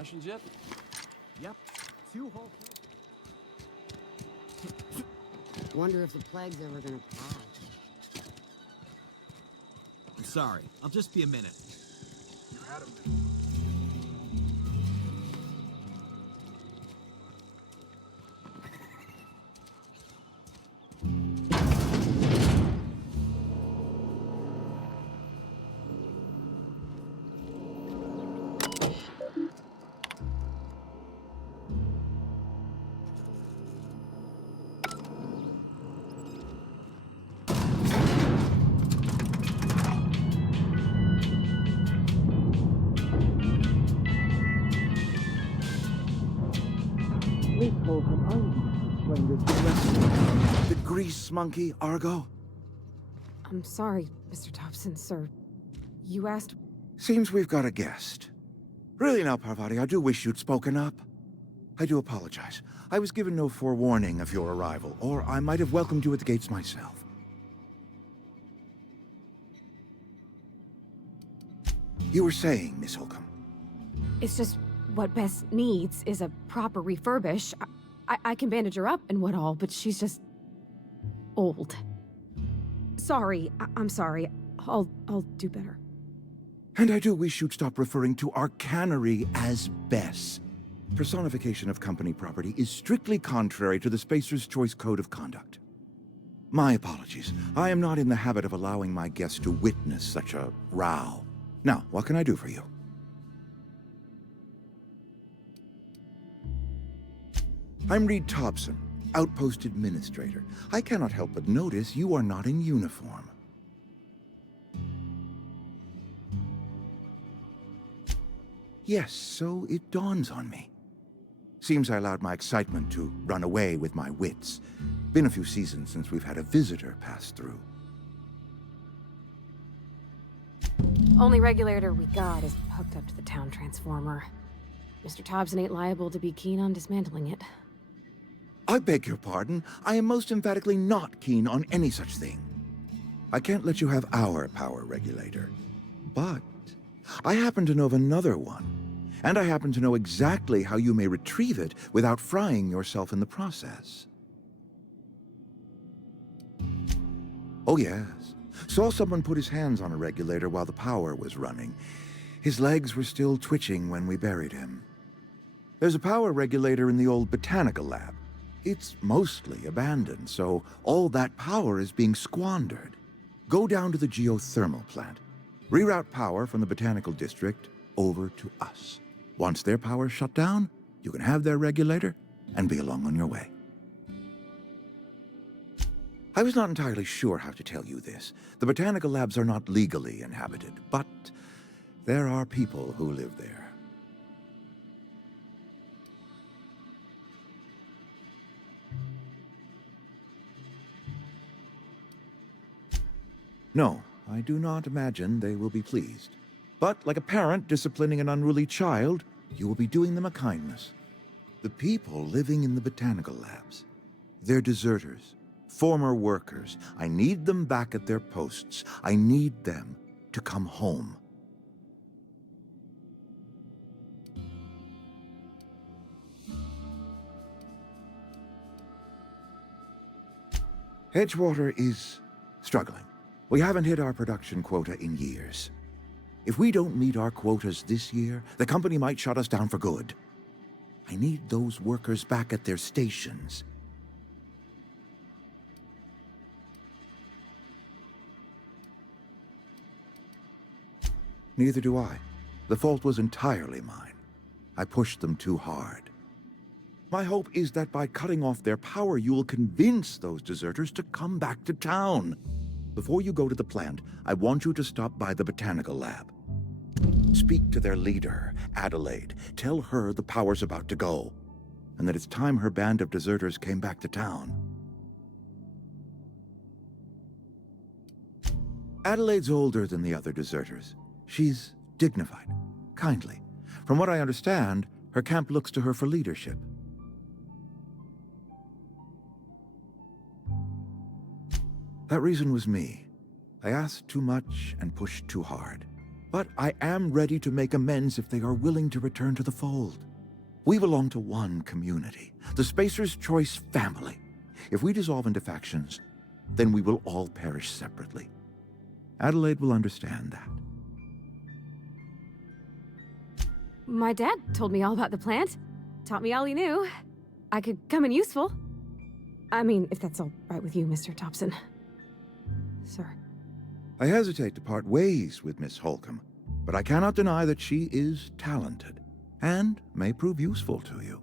rations yet? Yep. 2 whole... Wonder if the plague's ever gonna pass. I'm sorry. I'll just be a minute. The grease monkey, Argo? I'm sorry, Mr. Thompson, sir. You asked... Seems we've got a guest. Really now, Parvati, I do wish you'd spoken up. I do apologize. I was given no forewarning of your arrival, or I might have welcomed you at the gates myself. You were saying, Miss Holcomb. It's just what Bess needs is a proper refurbish. I can bandage her up and what all, but she's just... old. Sorry, I'm sorry. I'll do better. And I do wish you'd stop referring to our cannery as Bess. Personification of company property is strictly contrary to the Spacer's Choice Code of Conduct. My apologies. I am not in the habit of allowing my guests to witness such a row. Now, what can I do for you? I'm Reed Thompson, Outpost Administrator. I cannot help but notice you are not in uniform. Yes, so it dawns on me. Seems I allowed my excitement to run away with my wits. Been a few seasons since we've had a visitor pass through. Only regulator we got is hooked up to the town transformer. Mr. Thompson ain't liable to be keen on dismantling it. I beg your pardon. I am most emphatically not keen on any such thing. I can't let you have our power regulator. But I happen to know of another one. And I happen to know exactly how you may retrieve it without frying yourself in the process. Oh yes. Saw someone put his hands on a regulator while the power was running. His legs were still twitching when we buried him. There's a power regulator in the old botanical lab. It's mostly abandoned, so all that power is being squandered. Go down to the geothermal plant. Reroute power from the botanical district over to us. Once their power's shut down, you can have their regulator and be along on your way. I was not entirely sure how to tell you this. The botanical labs are not legally inhabited, but there are people who live there. No, I do not imagine they will be pleased. But like a parent disciplining an unruly child, you will be doing them a kindness. The people living in the botanical labs, they're deserters, former workers. I need them back at their posts. I need them to come home. Edgewater is struggling. We haven't hit our production quota in years. If we don't meet our quotas this year, the company might shut us down for good. I need those workers back at their stations. Neither do I. The fault was entirely mine. I pushed them too hard. My hope is that by cutting off their power, you will convince those deserters to come back to town. Before you go to the plant, I want you to stop by the botanical lab. Speak to their leader, Adelaide. Tell her the power's about to go, and that it's time her band of deserters came back to town. Adelaide's older than the other deserters. She's dignified, kindly. From what I understand, her camp looks to her for leadership. That reason was me. I asked too much and pushed too hard. But I am ready to make amends if they are willing to return to the fold. We belong to one community, the Spacer's Choice family. If we dissolve into factions, then we will all perish separately. Adelaide will understand that. My dad told me all about the plant. Taught me all he knew. I could come in useful. I mean, if that's all right with you, Mr. Thompson. Sir. I hesitate to part ways with Miss Holcomb, but I cannot deny that she is talented and may prove useful to you.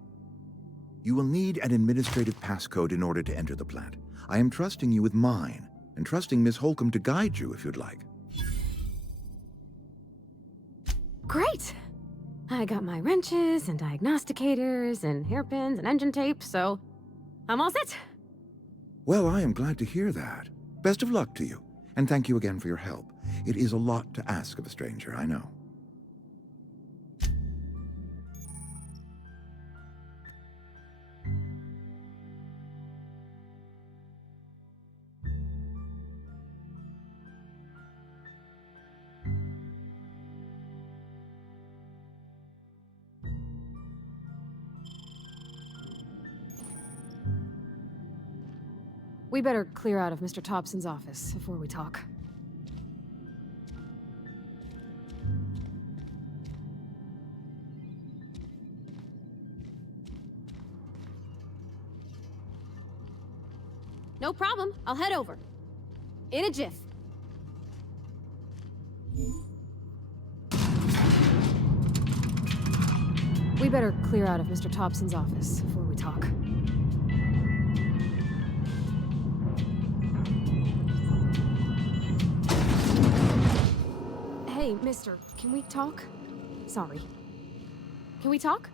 You will need an administrative passcode in order to enter the plant. I am trusting you with mine, and trusting Miss Holcomb to guide you if you'd like. Great! I got my wrenches and diagnosticators and hairpins and engine tape, so I'm all set. Well, I am glad to hear that. Best of luck to you, and thank you again for your help. It is a lot to ask of a stranger, I know. We better clear out of Mr. Thompson's office before we talk. No problem. I'll head over. In a jiff. We better clear out of Mr. Thompson's office before we talk. Hey, mister, can we talk? Sorry. Can we talk?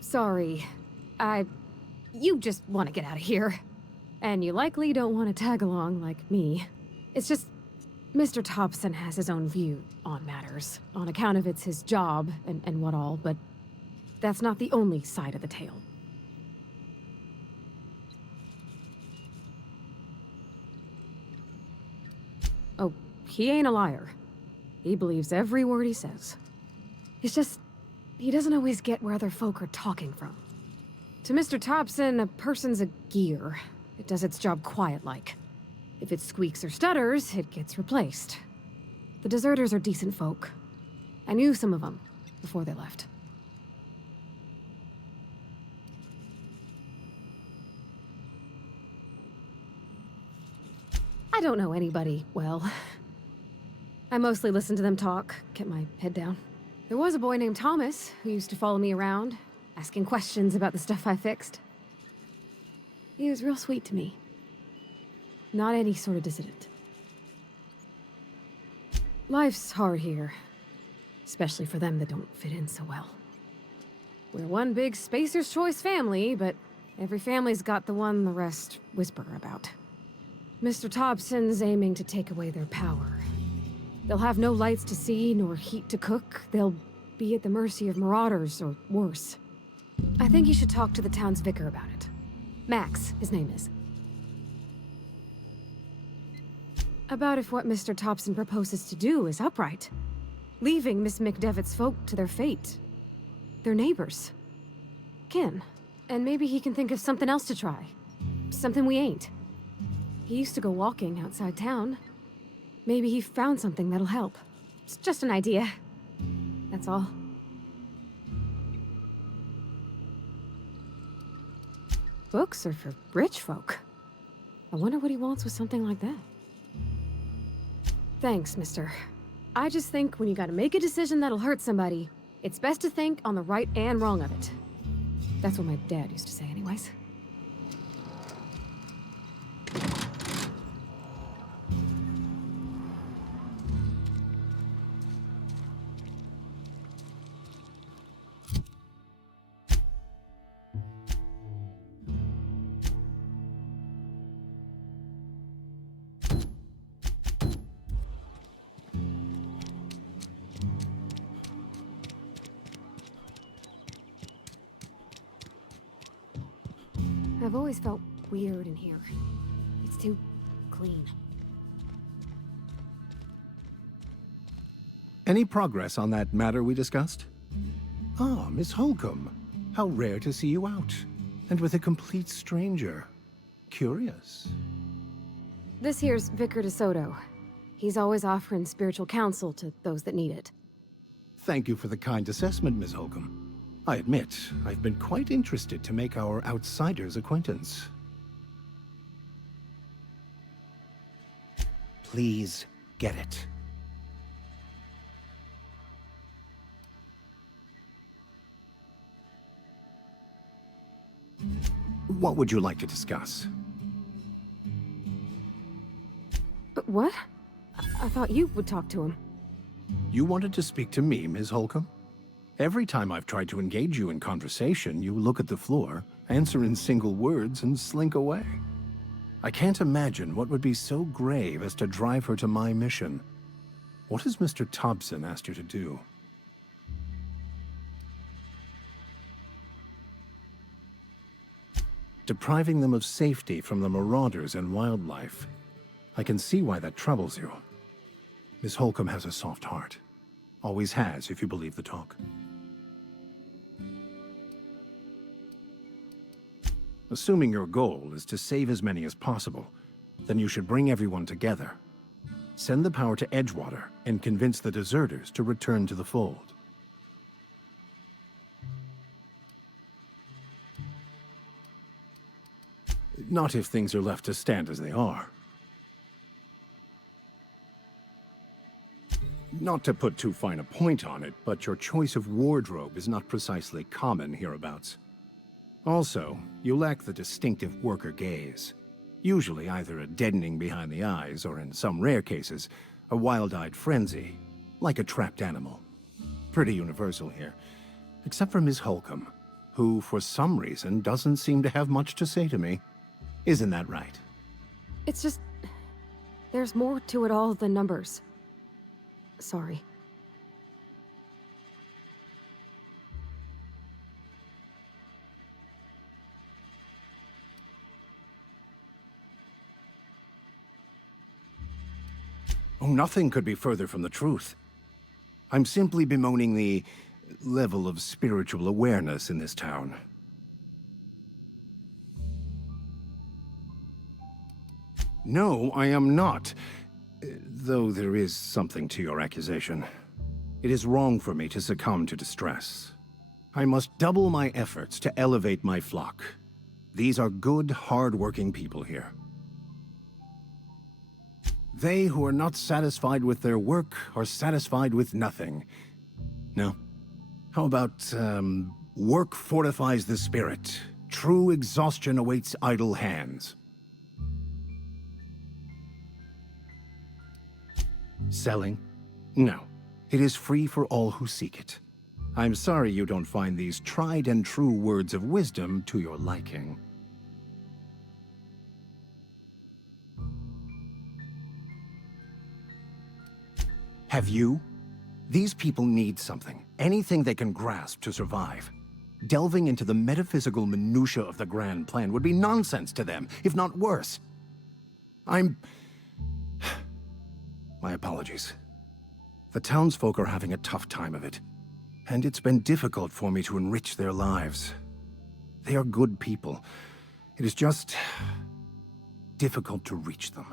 Sorry. You just want to get out of here. And you likely don't want to tag along like me. It's just, Mr. Thompson has his own view on matters, on account of it's his job and what all, but that's not the only side of the tale. Oh, he ain't a liar. He believes every word he says. It's just, he doesn't always get where other folk are talking from. To Mr. Thompson, a person's a gear. It does its job quiet-like. If it squeaks or stutters, it gets replaced. The deserters are decent folk. I knew some of them before they left. I don't know anybody well. I mostly listen to them talk, kept my head down. There was a boy named Thomas who used to follow me around, asking questions about the stuff I fixed. He was real sweet to me. Not any sort of dissident. Life's hard here, especially for them that don't fit in so well. We're one big Spacer's Choice family, but every family's got the one the rest whisper about. Mr. Thompson's aiming to take away their power. They'll have no lights to see, nor heat to cook. They'll be at the mercy of marauders, or worse. I think you should talk to the town's vicar about it. Max, his name is. About if what Mr. Thompson proposes to do is upright. Leaving Miss McDevitt's folk to their fate. Their neighbors. Kin. And maybe he can think of something else to try. Something we ain't. He used to go walking outside town. Maybe he found something that'll help. It's just an idea. That's all. Books are for rich folk. I wonder what he wants with something like that. Thanks, mister. I just think when you gotta make a decision that'll hurt somebody, it's best to think on the right and wrong of it. That's what my dad used to say anyways. I've always felt weird in here. It's It's too clean. Any progress on that matter we discussed? Ah, Miss Holcomb. How rare to see you out. And with a complete stranger. Curious. This here's Vicar DeSoto. He's always offering spiritual counsel to those that need it. Thank you for the kind assessment, Miss Holcomb. I admit, I've been quite interested to make our outsider's acquaintance. Please get it. What would you like to discuss? What? I thought you would talk to him. You wanted to speak to me, Ms. Holcomb? Every time I've tried to engage you in conversation, you look at the floor, answer in single words, and slink away. I can't imagine what would be so grave as to drive her to my mission. What has Mr. Thompson asked you to do? Depriving them of safety from the marauders and wildlife. I can see why that troubles you. Miss Holcomb has a soft heart. Always has, if you believe the talk. Assuming your goal is to save as many as possible, then you should bring everyone together. Send the power to Edgewater and convince the deserters to return to the fold. Not if things are left to stand as they are. Not to put too fine a point on it, but your choice of wardrobe is not precisely common hereabouts. Also, you lack the distinctive worker gaze. Usually either a deadening behind the eyes, or in some rare cases, a wild-eyed frenzy, like a trapped animal. Pretty universal here, except for Miss Holcomb, who, for some reason, doesn't seem to have much to say to me. Isn't that right? It's just... there's more to it all than numbers. Sorry. Oh, nothing could be further from the truth. I'm simply bemoaning the level of spiritual awareness in this town. No, I am not. Though there is something to your accusation. It is wrong for me to succumb to distress. I must double my efforts to elevate my flock. These are good, hard-working people here. They who are not satisfied with their work are satisfied with nothing. No? How about, work fortifies the spirit. True exhaustion awaits idle hands. Selling? No. It is free for all who seek it. I'm sorry you don't find these tried and true words of wisdom to your liking. Have you? These people need something. Anything they can grasp to survive. Delving into the metaphysical minutiae of the grand plan would be nonsense to them, if not worse. My apologies. The townsfolk are having a tough time of it, and it's been difficult for me to enrich their lives. They are good people. It is just difficult to reach them.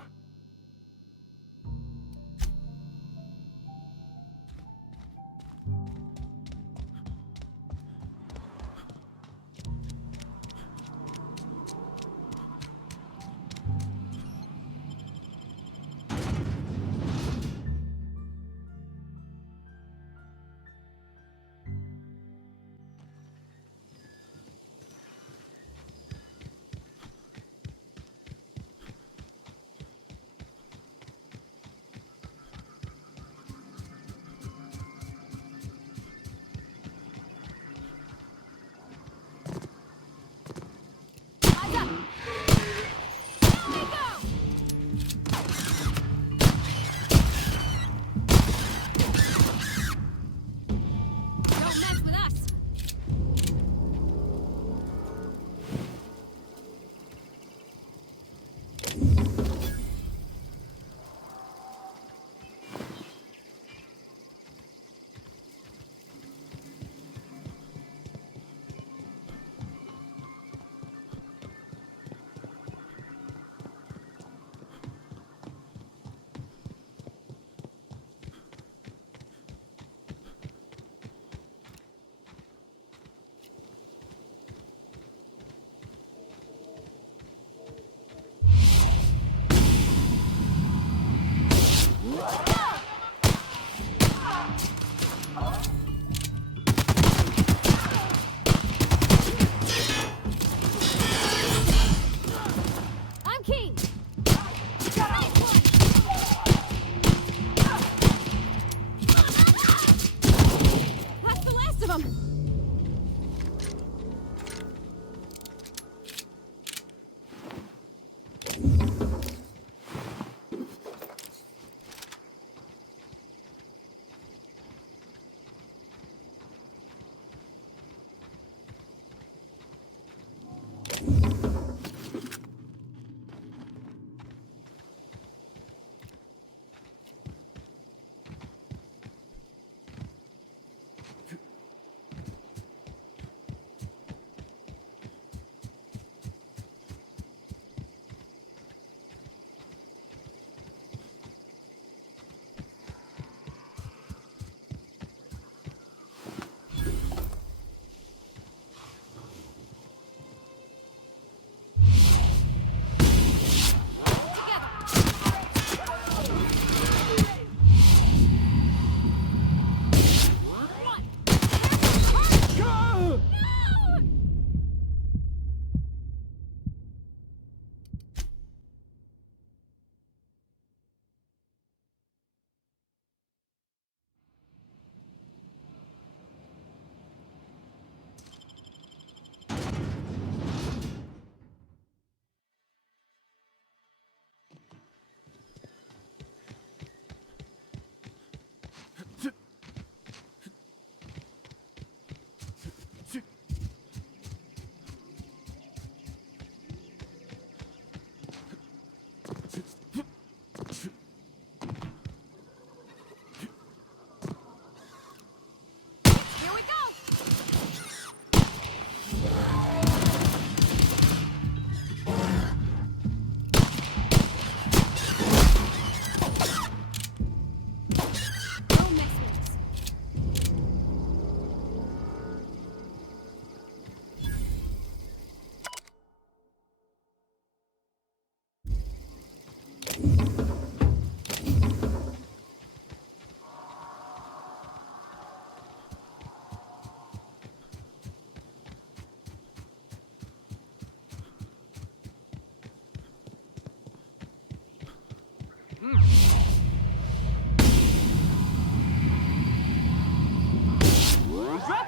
drop.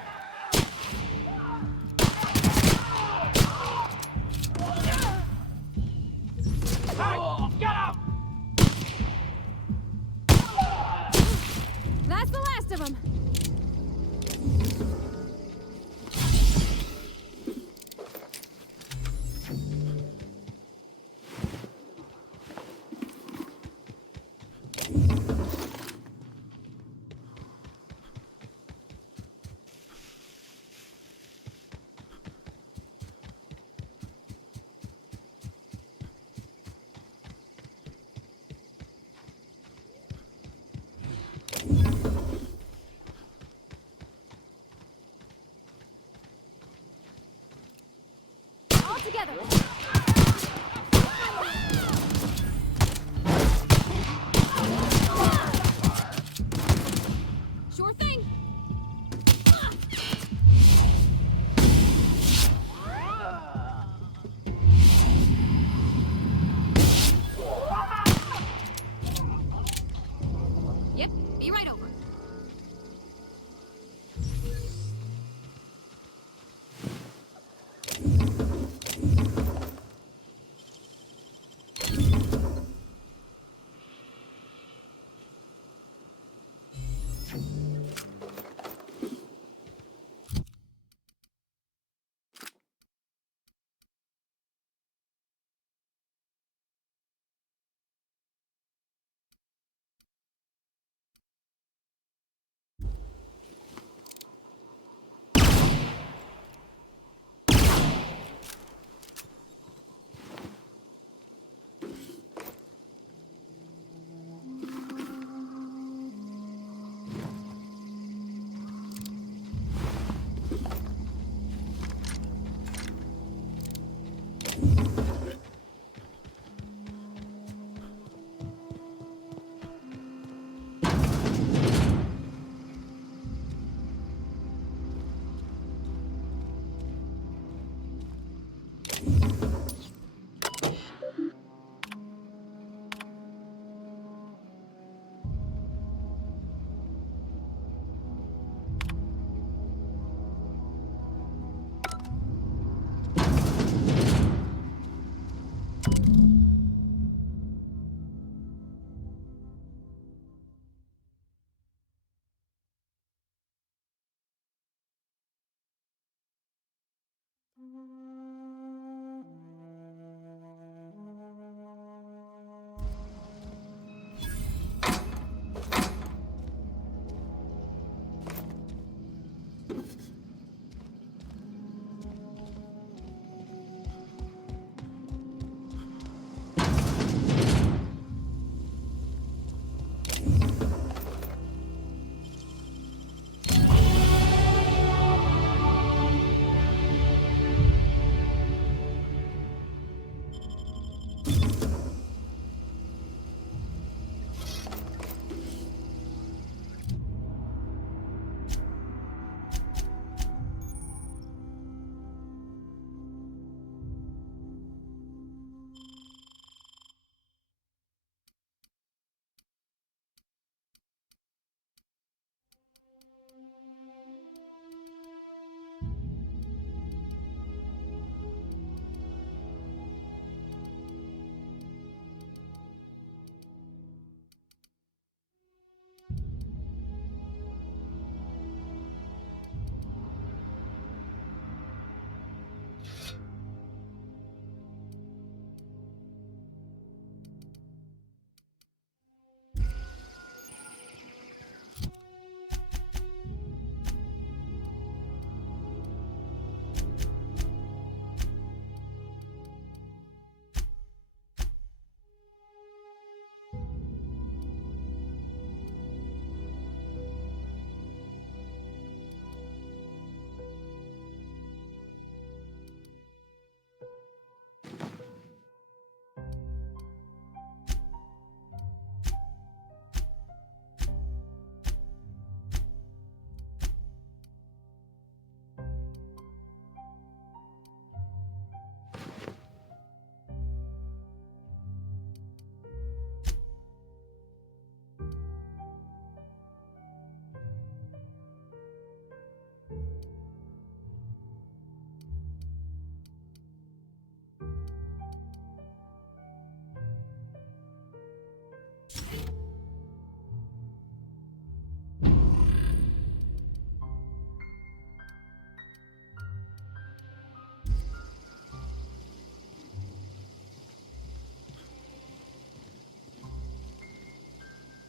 Get out! That's the last of them. All together. Sure thing. Yep, be right over.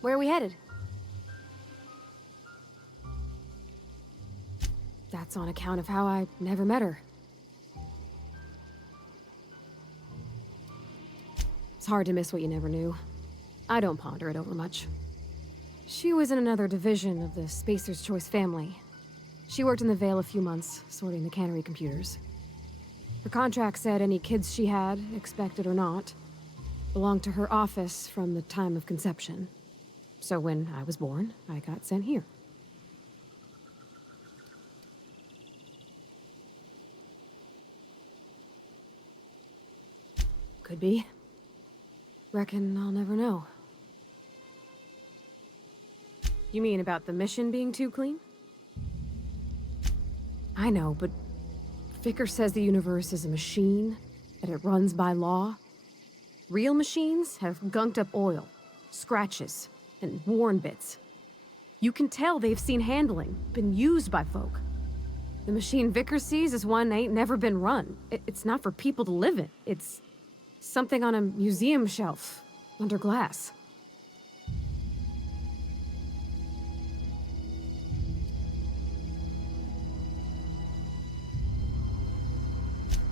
Where are we headed? That's on account of how I never met her. It's hard to miss what you never knew. I don't ponder it over much. She was in another division of the Spacer's Choice family. She worked in the Vale a few months, sorting the cannery computers. Her contract said any kids she had, expected or not, belonged to her office from the time of conception. So when I was born, I got sent here. Could be. Reckon I'll never know. You mean about the mission being too clean? I know, but Vicker says the universe is a machine, that it runs by law. Real machines have gunked up oil, scratches, and worn bits. You can tell they've seen handling, been used by folk. The machine Vicker sees is one ain't never been run. It's not for people to live in. It's something on a museum shelf, under glass.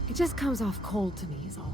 It just comes off cold to me, is all.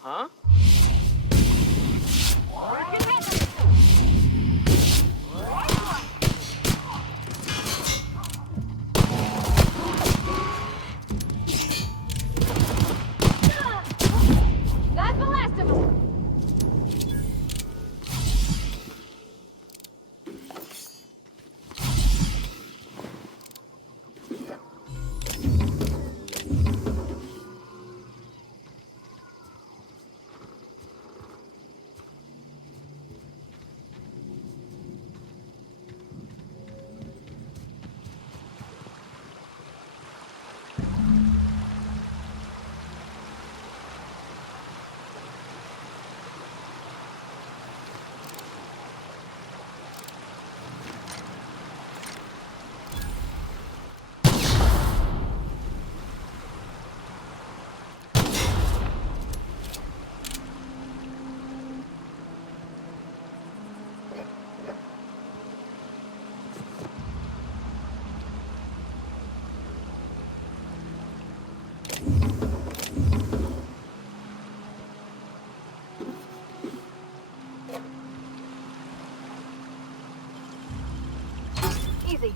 Huh? That's the last of them! Easy.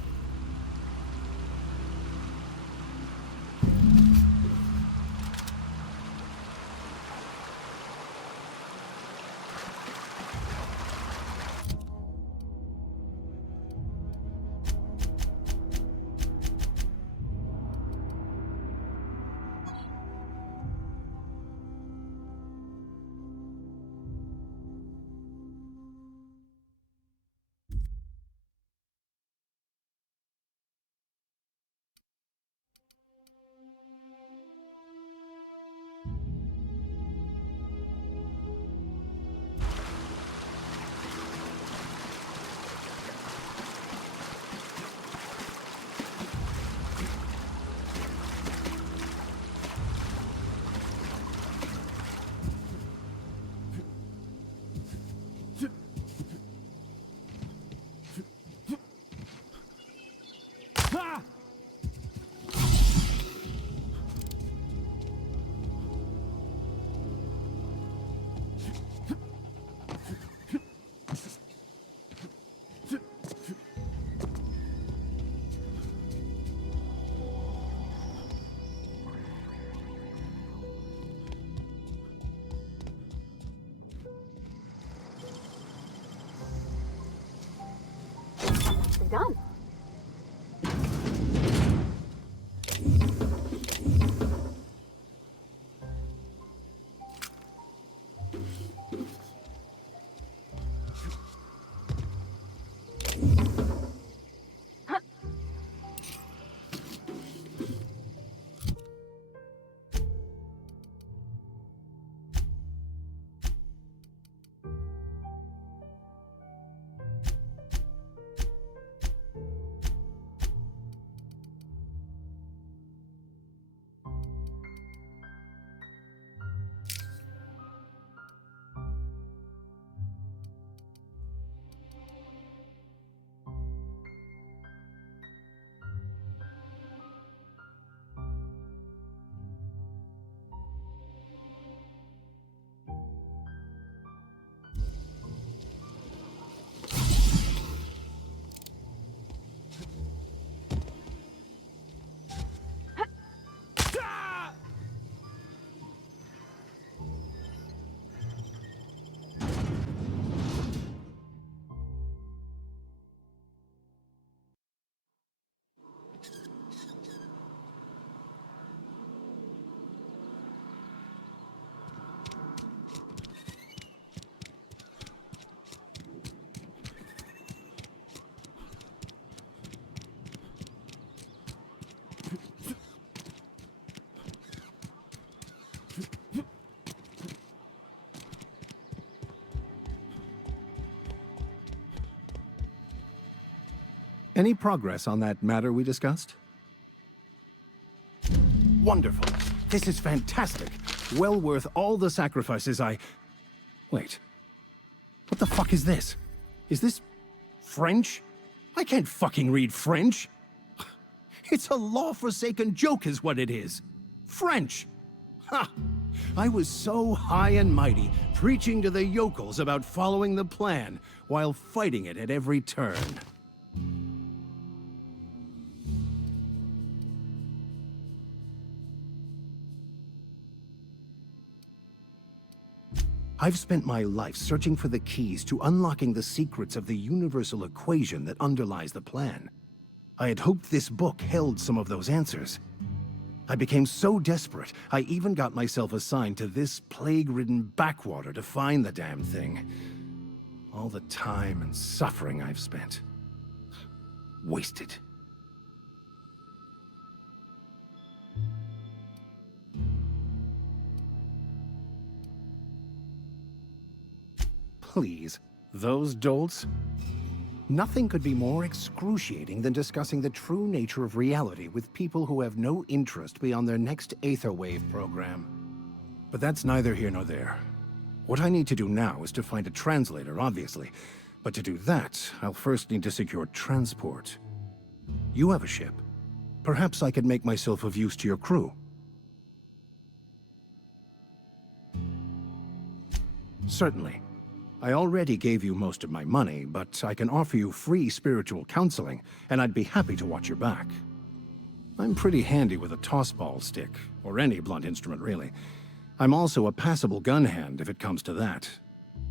Any progress on that matter we discussed? Wonderful. This is fantastic. Well worth all the sacrifices I... Wait. What the fuck is this? Is this... French? I can't fucking read French. It's a law-forsaken joke is what it is. French. Ha! I was so high and mighty, preaching to the yokels about following the plan, while fighting it at every turn. I've spent my life searching for the keys to unlocking the secrets of the universal equation that underlies the plan. I had hoped this book held some of those answers. I became so desperate, I even got myself assigned to this plague-ridden backwater to find the damn thing. All the time and suffering I've spent. Wasted. Please, those dolts? Nothing could be more excruciating than discussing the true nature of reality with people who have no interest beyond their next Aetherwave program. But that's neither here nor there. What I need to do now is to find a translator, obviously. But to do that, I'll first need to secure transport. You have a ship. Perhaps I could make myself of use to your crew. Certainly. I already gave you most of my money, but I can offer you free spiritual counseling, and I'd be happy to watch your back. I'm pretty handy with a tossball stick, or any blunt instrument really. I'm also a passable gun hand if it comes to that.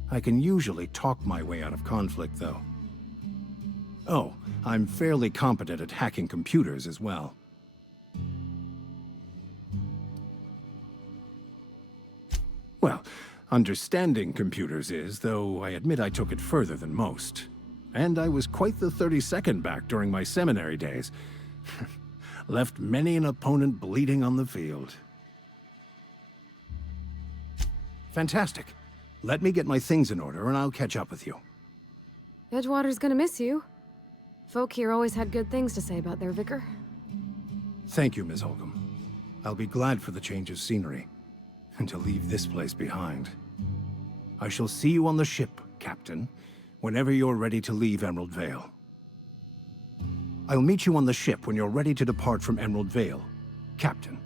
I can usually talk my way out of conflict, though. Oh, I'm fairly competent at hacking computers as well. Well, understanding computers is, though I admit I took it further than most. And I was quite the 32nd back during my seminary days. Left many an opponent bleeding on the field. Fantastic. Let me get my things in order and I'll catch up with you. Edgewater's gonna miss you. Folk here always had good things to say about their vicar. Thank you, Ms. Holcomb. I'll be glad for the change of scenery. And to leave this place behind. I shall see you on the ship, Captain, whenever you're ready to leave Emerald Vale. I'll meet you on the ship when you're ready to depart from Emerald Vale, Captain.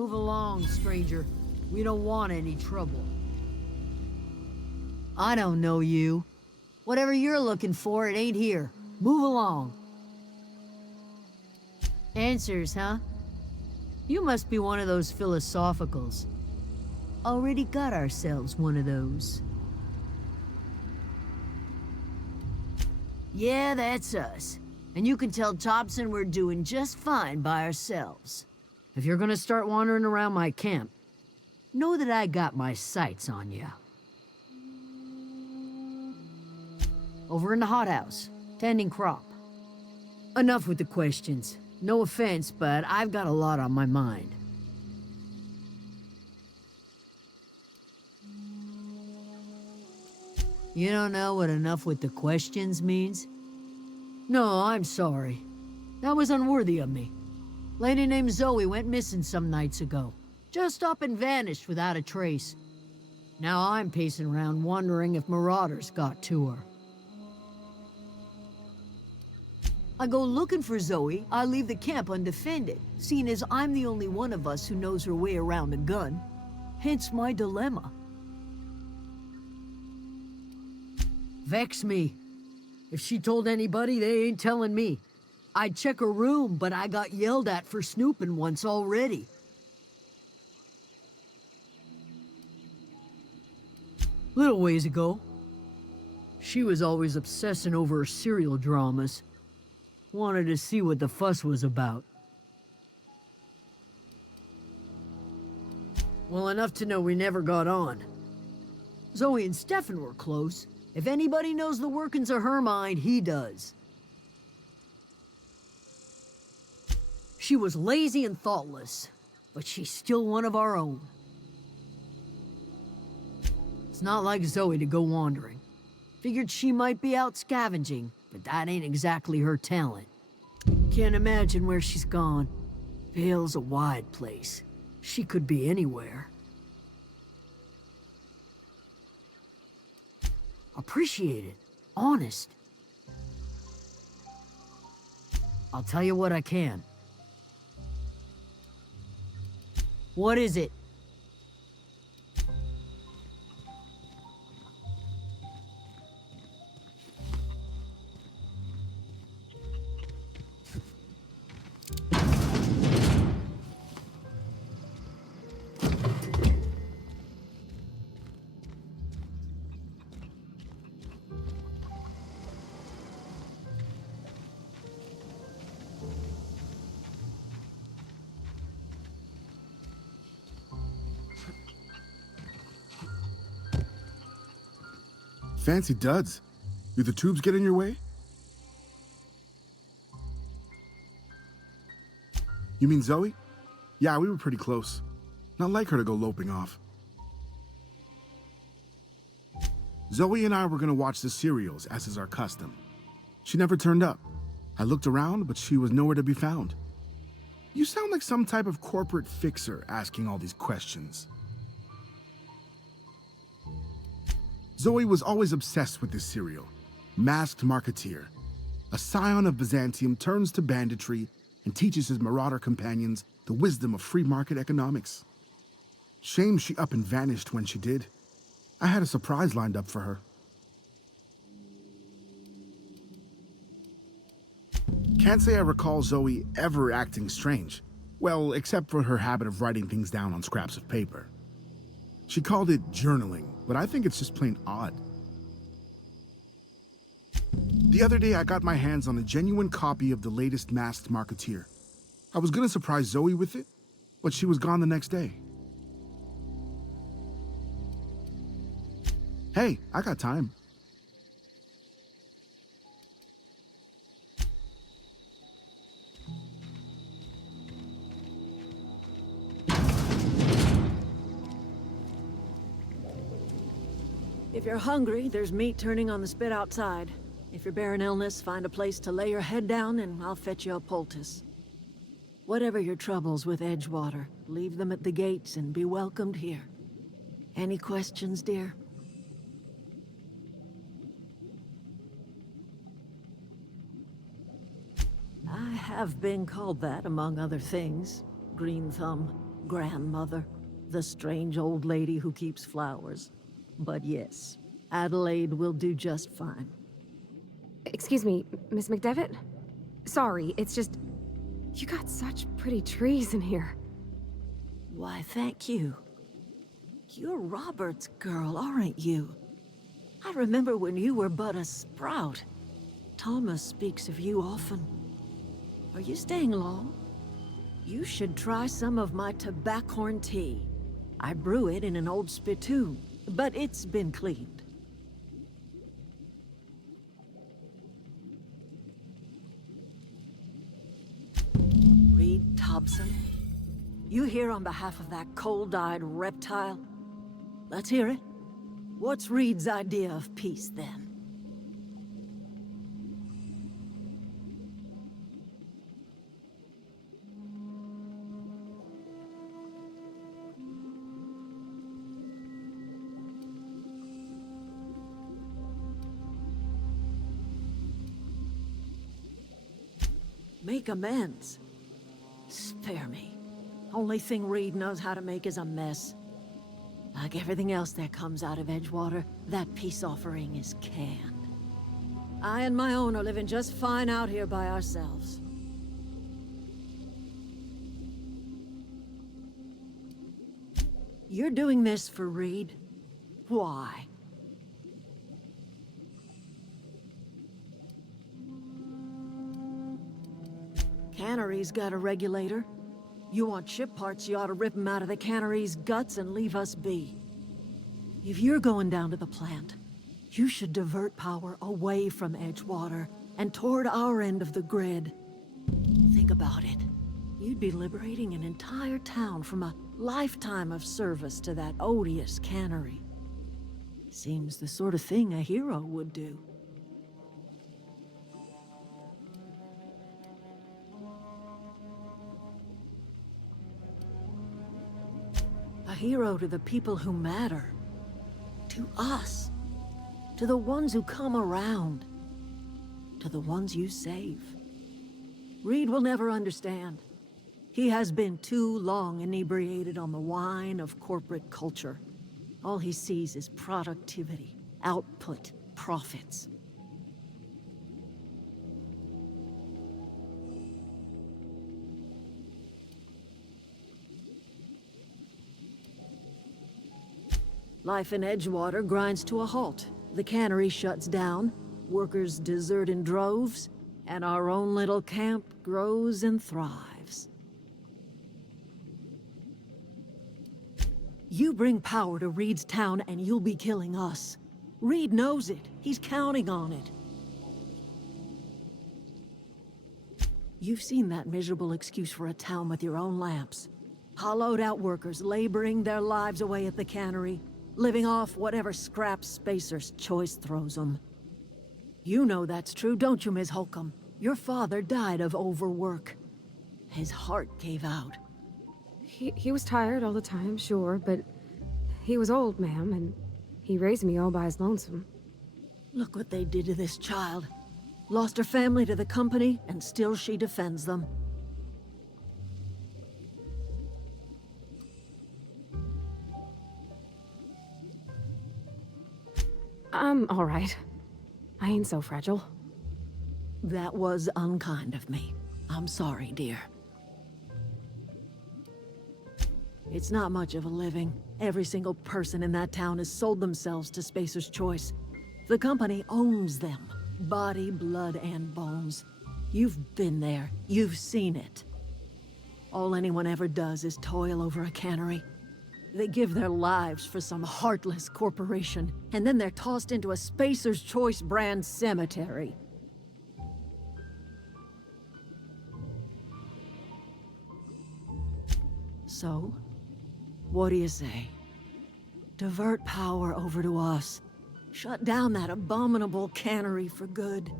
Move along, stranger. We don't want any trouble. I don't know you. Whatever you're looking for, it ain't here. Move along. Answers, huh? You must be one of those philosophicals. Already got ourselves one of those. Yeah, that's us. And you can tell Thompson we're doing just fine by ourselves. If you're gonna start wandering around my camp, know that I got my sights on you. Over in the hothouse, tending crop. Enough with the questions. No offense, but I've got a lot on my mind. You don't know what enough with the questions means? No, I'm sorry. That was unworthy of me. Lady named Zoe went missing some nights ago. Just up and vanished without a trace. Now I'm pacing around wondering if marauders got to her. I go looking for Zoe, I leave the camp undefended, seeing as I'm the only one of us who knows her way around a gun. Hence my dilemma. Vex me. If she told anybody, they ain't telling me. I'd check her room, but I got yelled at for snooping once already. Little ways ago, she was always obsessing over her serial dramas. Wanted to see what the fuss was about. Well, enough to know we never got on. Zoe and Stefan were close. If anybody knows the workings of her mind, he does. She was lazy and thoughtless, but she's still one of our own. It's not like Zoe to go wandering. Figured she might be out scavenging, but that ain't exactly her talent. Can't imagine where she's gone. Vale's a wide place. She could be anywhere. Appreciate it. Honest. I'll tell you what I can. What is it? Fancy duds. Do the tubes get in your way? You mean Zoe? Yeah, we were pretty close. Not like her to go loping off. Zoe and I were gonna watch the serials, as is our custom. She never turned up. I looked around, but she was nowhere to be found. You sound like some type of corporate fixer asking all these questions. Zoe was always obsessed with this serial. Masked Marketeer. A scion of Byzantium turns to banditry and teaches his marauder companions the wisdom of free market economics. Shame she up and vanished when she did. I had a surprise lined up for her. Can't say I recall Zoe ever acting strange. Well, except for her habit of writing things down on scraps of paper. She called it journaling, but I think it's just plain odd. The other day, I got my hands on a genuine copy of the latest Masked Marketeer. I was gonna surprise Zoe with it, but she was gone the next day. Hey, I got time. If you're hungry, there's meat turning on the spit outside. If you're bearing illness, find a place to lay your head down and I'll fetch you a poultice. Whatever your troubles with Edgewater, leave them at the gates and be welcomed here. Any questions, dear? I have been called that, among other things. Green Thumb. grandmother, the strange old lady who keeps flowers. But yes, Adelaide will do just fine. Excuse me, Miss McDevitt? Sorry, it's just... You got such pretty trees in here. Why, thank you. You're Robert's girl, aren't you? I remember when you were but a sprout. Thomas speaks of you often. Are you staying long? You should try some of my tobaccorn tea. I brew it in an old spittoon, but it's been cleaned. Reed Thompson? You here on behalf of that cold-eyed reptile? Let's hear it. What's Reed's idea of peace, then? Make amends. Spare me. Only thing Reed knows how to make is a mess. Like everything else that comes out of Edgewater, that peace offering is canned. I and my own are living just fine out here by ourselves. You're doing this for Reed? Why? Cannery's got a regulator. You want ship parts, you ought to rip them out of the cannery's guts and leave us be. If you're going down to the plant, you should divert power away from Edgewater and toward our end of the grid. Think about it. You'd be liberating an entire town from a lifetime of service to that odious cannery. Seems the sort of thing a hero would do. A hero to the people who matter. To us. To the ones who come around. To the ones you save. Reed will never understand. He has been too long inebriated on the wine of corporate culture. All he sees is productivity, output, profits. Life in Edgewater grinds to a halt. The cannery shuts down, workers desert in droves, and our own little camp grows and thrives. You bring power to Reed's town and you'll be killing us. Reed knows it. He's counting on it. You've seen that miserable excuse for a town with your own lamps. Hollowed out workers laboring their lives away at the cannery, living off whatever scrap Spacer's choice throws them. You know that's true, don't you, Ms. Holcomb? Your father died of overwork. His heart gave out. He was tired all the time, sure, but he was old, ma'am, and he raised me all by his lonesome. Look what they did to this child. Lost her family to the company, and still she defends them. I'm all right. I ain't so fragile. That was unkind of me. I'm sorry, dear. It's not much of a living. Every single person in that town has sold themselves to Spacer's Choice. The company owns them. Body, blood, and bones. You've been there. You've seen it. All anyone ever does is toil over a cannery. They give their lives for some heartless corporation, and then they're tossed into a Spacer's Choice brand cemetery. So, what do you say? Divert power over to us. Shut down that abominable cannery for good.